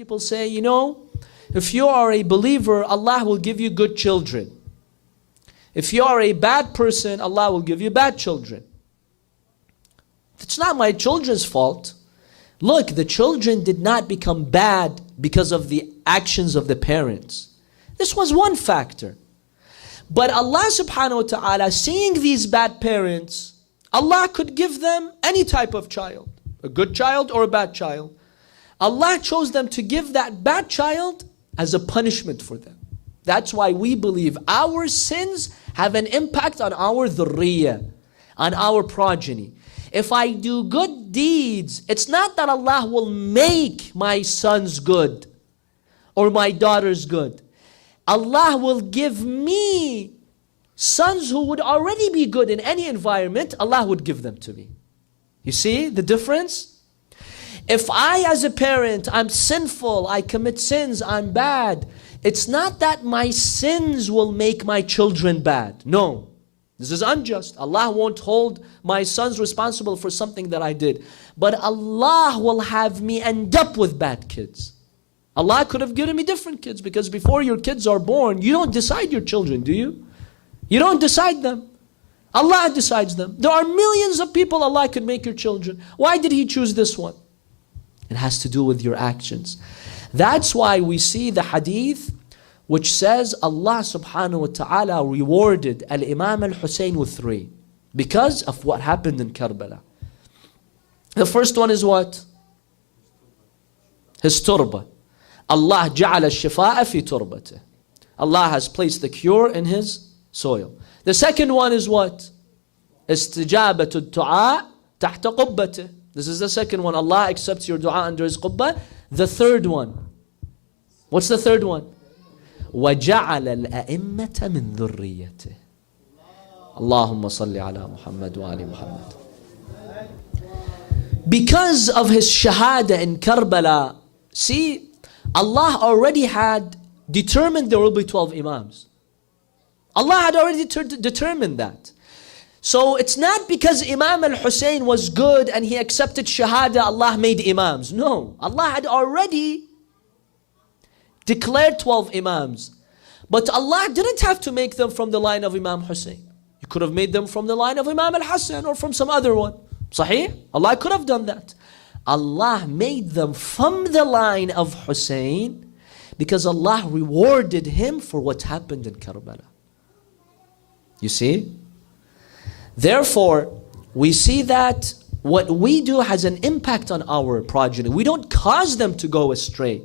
people say, you know, if you are a believer, Allah will give you good children. If you are a bad person, Allah will give you bad children. It's not my children's fault. Look, the children did not become bad because of the actions of the parents. This was one factor. But Allah subhanahu wa ta'ala, seeing these bad parents, Allah could give them any type of child. A good child or a bad child. Allah chose them to give that bad child as a punishment for them. That's why we believe our sins have an impact on our dhurriyyah, on our progeny. If I do good deeds, it's not that Allah will make my sons good or my daughters good. Allah will give me sons who would already be good in any environment. Allah would give them to me. You see the difference? If I as a parent, I'm sinful, I commit sins, I'm bad, it's not that my sins will make my children bad. No. This is unjust. Allah won't hold my sons responsible for something that I did. But Allah will have me end up with bad kids. Allah could have given me different kids, because before your kids are born, you don't decide your children, do you? You don't decide them. Allah decides them. There are millions of people Allah could make your children. Why did He choose this one? It has to do with your actions. That's why we see the hadith which says Allah subhanahu wa ta'ala rewarded Al-Imam al-Hussein with 3 because of what happened in Karbala. The first one is what? His turba. Allah ja'ala al-shifa'a fi turbatih. Allah has placed the cure in his soil. The second one is what? Istijabatu ad-du'a tahta qubbatih. This is the second one. Allah accepts your dua under His qubbah. The third one. What's the third one? وَجَعَلَ الْأَئِمَّةَ مِنْ ذُرِّيَّتِهِ. اللهم صل على محمد وآل Muhammad. Because of his shahada in Karbala, see, Allah already had determined there will be 12 imams. Allah had already determined that. So it's not because Imam al-Hussein was good and he accepted shahada, Allah made imams. No, Allah had already declared 12 imams. But Allah didn't have to make them from the line of Imam Hussein. He could have made them from the line of Imam al-Hassan or from some other one. Sahih? Allah could have done that. Allah made them from the line of Hussein because Allah rewarded him for what happened in Karbala. You see? Therefore, we see that what we do has an impact on our progeny. We don't cause them to go astray.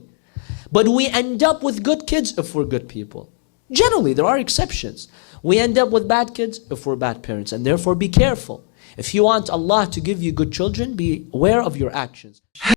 But we end up with good kids if we're good people. Generally, there are exceptions. We end up with bad kids if we're bad parents. And therefore, be careful. If you want Allah to give you good children, be aware of your actions.